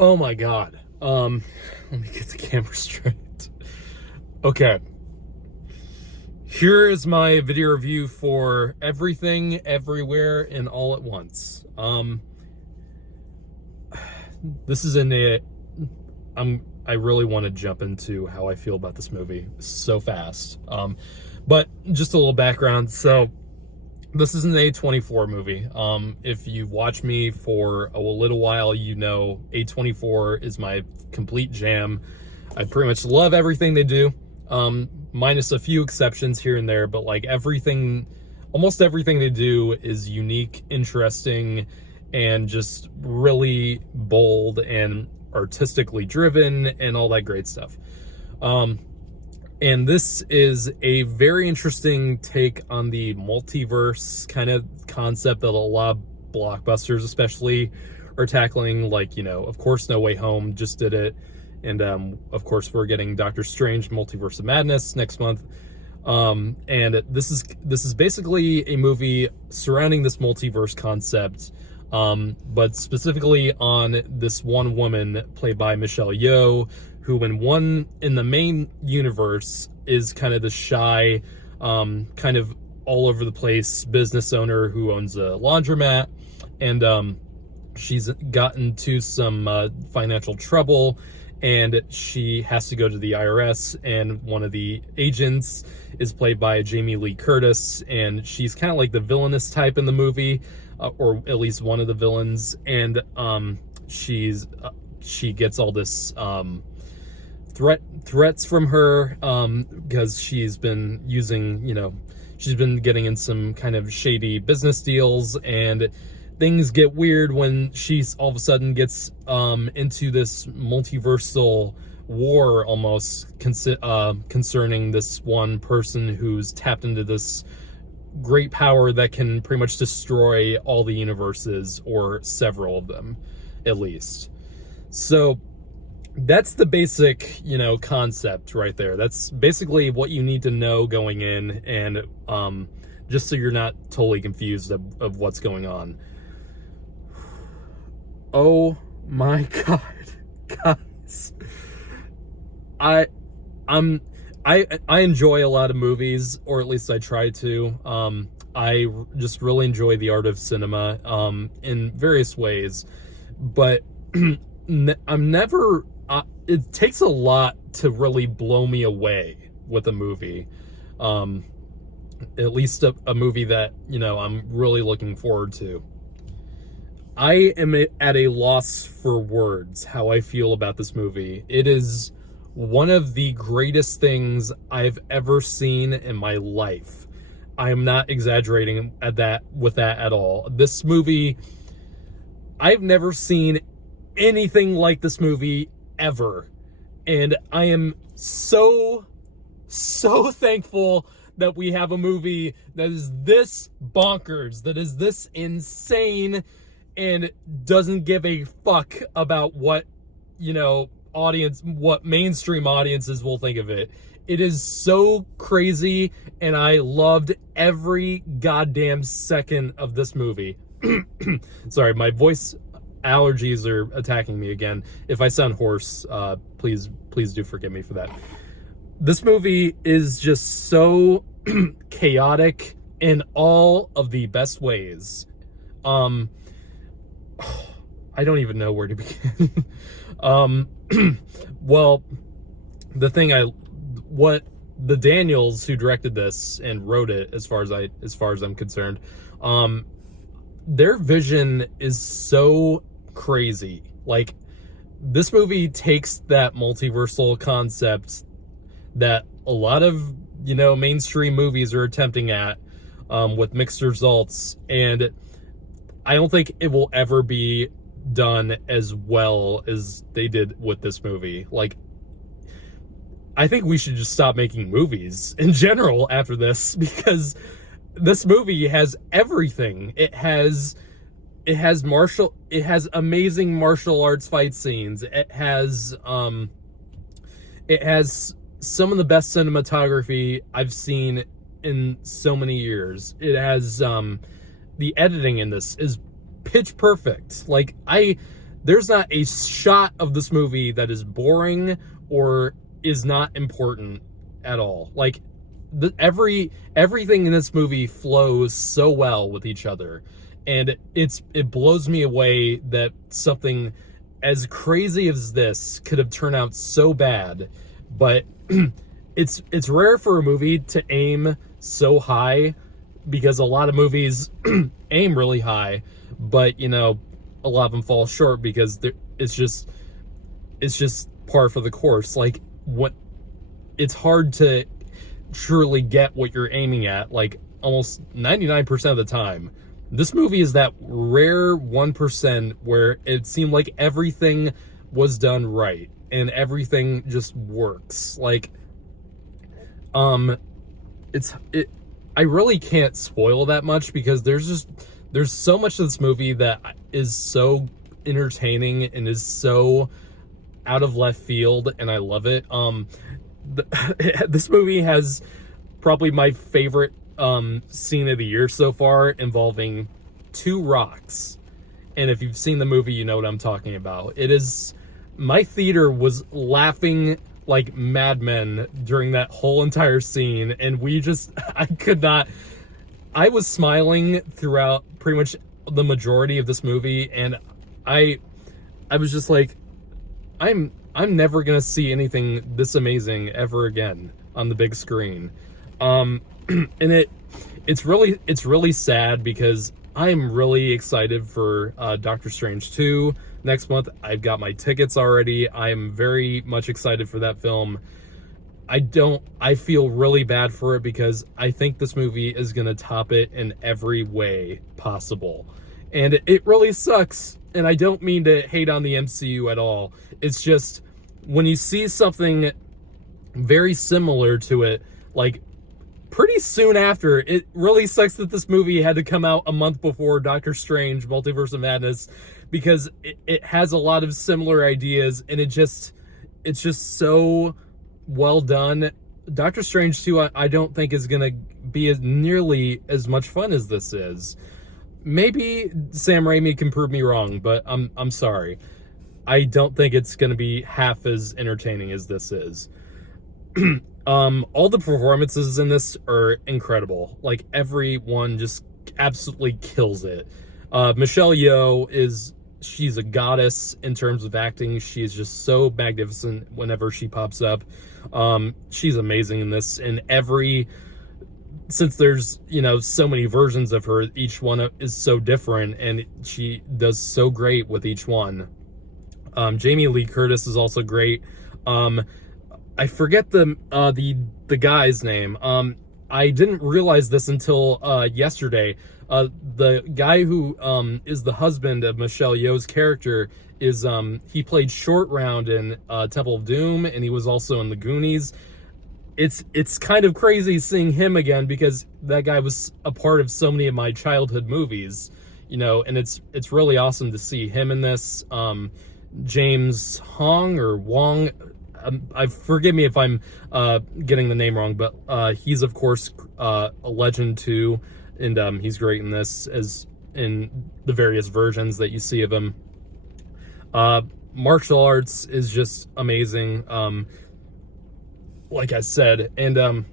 Oh my god. Let me get the camera straight. Okay. Here is my video review for Everything, Everywhere, and All at Once. This is I really want to jump into how I feel about this movie so fast. But just a little background. So this is an A24 movie. If you watch me for a little while, you know A24 is my complete jam. I pretty much love everything they do, minus a few exceptions here and there, but like almost everything they do is unique, interesting, and just really bold and artistically driven and all that great stuff. And this is a very interesting take on the multiverse kind of concept that a lot of blockbusters especially are tackling. Like, you know, of course, No Way Home just did it. And of course, we're getting Doctor Strange Multiverse of Madness next month. And this is basically a movie surrounding this multiverse concept, but specifically on this one woman played by Michelle Yeoh, who in the main universe is kind of the shy, kind of all over the place business owner who owns a laundromat, and she's gotten into some financial trouble, and she has to go to the IRS, and one of the agents is played by Jamie Lee Curtis, and she's kind of like the villainous type in the movie, or at least one of the villains, and she gets all this threats from her, because she's been getting in some kind of shady business deals, and things get weird when she's all of a sudden gets into this multiversal war almost concerning this one person who's tapped into this great power that can pretty much destroy all the universes, or several of them at least. So that's the basic, concept right there. That's basically what you need to know going in, and just so you're not totally confused of what's going on. Oh my god, guys. I enjoy a lot of movies, or at least I try to. I just really enjoy the art of cinema in various ways, but I'm never it takes a lot to really blow me away with a movie. At least a movie that, I'm really looking forward to. I am at a loss for words how I feel about this movie. It is one of the greatest things I've ever seen in my life. I am not exaggerating with that at all. This movie, I've never seen anything like this movie ever. And I am so thankful that we have a movie that is this bonkers, that is this insane, and doesn't give a fuck about what, what mainstream audiences will think of it. It is so crazy, and I loved every goddamn second of this movie. Sorry, my voice allergies are attacking me again. If I sound hoarse, please do forgive me for that. This movie is just so chaotic in all of the best ways. I don't even know where to begin. Well, the Daniels who directed this and wrote it, as far as I'm concerned, their vision is so crazy. Like, this movie takes that multiversal concept that a lot of, mainstream movies are attempting at, with mixed results, and I don't think it will ever be done as well as they did with this movie. Like, I think we should just stop making movies in general after this, because this movie has everything. It has amazing martial arts fight scenes. It has some of the best cinematography I've seen in so many years. It has the editing in this is pitch perfect. Like, there's not a shot of this movie that is boring or is not important at all. Like, everything in this movie flows so well with each other, and it blows me away that something as crazy as this could have turned out so bad. But it's rare for a movie to aim so high, because a lot of movies aim really high, but you know, a lot of them fall short because it's just par for the course. Like, what, it's hard to truly get what you're aiming at, like almost 99% of the time. This movie is that rare 1% where it seemed like everything was done right and everything just works. Like, I really can't spoil that much, because there's so much of this movie that is so entertaining and is so out of left field, and I love it. This movie has probably my favorite scene of the year so far, involving two rocks. And if you've seen the movie, you know what I'm talking about. It is, my theater was laughing like madmen during that whole entire scene, and I was smiling throughout pretty much the majority of this movie, and I was just like, I'm never gonna see anything this amazing ever again on the big screen. And it's really sad, because I'm really excited for Doctor Strange 2 next month. I've got my tickets already. I'm very much excited for that film. I feel really bad for it, because I think this movie is gonna top it in every way possible. And it really sucks. And I don't mean to hate on the MCU at all. It's just, when you see something very similar to it, like pretty soon after, it really sucks that this movie had to come out a month before Doctor Strange Multiverse of Madness, because it has a lot of similar ideas, and it's just so well done. Doctor Strange 2, I don't think is gonna be nearly as much fun as this is. Maybe Sam Raimi can prove me wrong, but I'm sorry. I don't think it's gonna be half as entertaining as this is. All the performances in this are incredible. Like, everyone just absolutely kills it. Michelle Yeoh she's a goddess in terms of acting. She's just so magnificent whenever she pops up. She's amazing in this. And since there's, you know, so many versions of her, each one is so different, and she does so great with each one. Jamie Lee Curtis is also great. I forget the guy's name. I didn't realize this until yesterday. The guy who is the husband of Michelle Yeoh's character is he played Short Round in Temple of Doom, and he was also in The Goonies. It's kind of crazy seeing him again, because that guy was a part of so many of my childhood movies, you know, and it's really awesome to see him in this. James Hong or Wong, forgive me if I'm getting the name wrong, but he's of course a legend too, and he's great in this, as in the various versions that you see of him. Martial arts is just amazing, like I said, and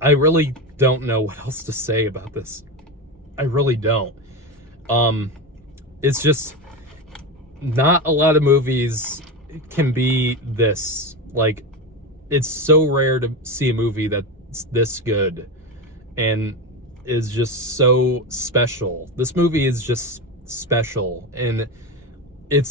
I really don't know what else to say about this. I really don't. It's just, not a lot of movies can be this. Like, it's so rare to see a movie that's this good and is just so special. This movie is just special, and I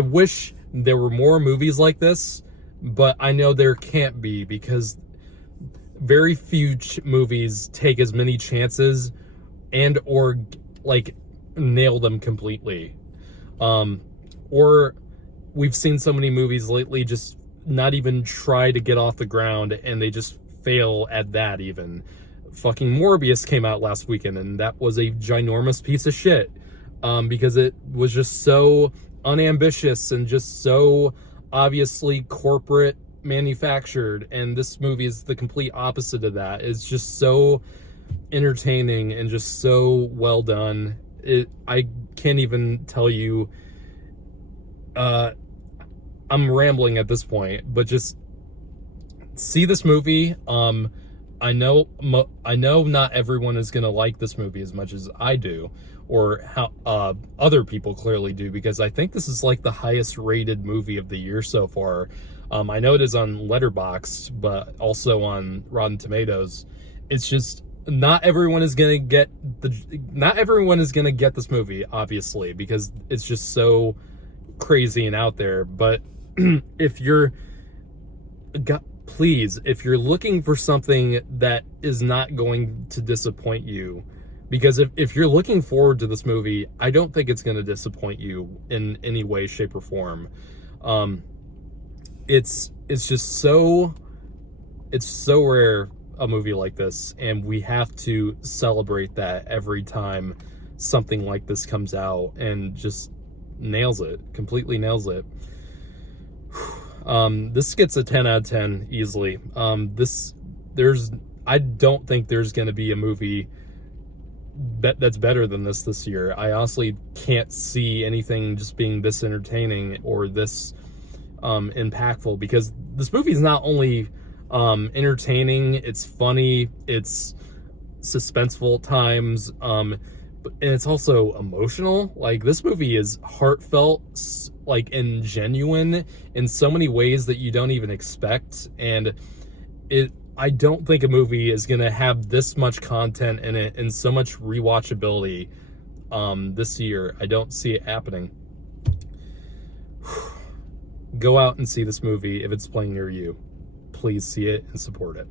wish there were more movies like this, but I know there can't be, because very few movies take as many chances and or like nail them completely. Or we've seen so many movies lately just not even try to get off the ground, and they just fail at that. Even fucking Morbius came out last weekend, and that was a ginormous piece of shit, because it was just so unambitious and just so obviously corporate manufactured, and this movie is the complete opposite of that. It's just so entertaining and just so well done. I can't even tell you. I'm rambling at this point, but just see this movie. I know not everyone is gonna like this movie as much as I do, or how other people clearly do, because I think this is like the highest rated movie of the year so far. I know it is on Letterboxd, but also on Rotten Tomatoes. It's just not everyone is gonna get this movie, obviously, because it's just so crazy and out there. But if you're please, if you're looking for something that is not going to disappoint you, because if you're looking forward to this movie, I don't think it's going to disappoint you in any way, shape, or form. It's just so, it's so rare, a movie like this, and we have to celebrate that every time something like this comes out, and just nails it, completely nails it. This gets a 10 out of 10 easily. I don't think there's going to be a movie that's better than this year. I honestly can't see anything just being this entertaining or this impactful, because this movie is not only entertaining, it's funny, it's suspenseful at times, and it's also emotional. Like, this movie is heartfelt, like, and genuine in so many ways that you don't even expect. And I don't think a movie is gonna have this much content in it and so much rewatchability this year. I don't see it happening. Go out and see this movie if it's playing near you. Please see it and support it.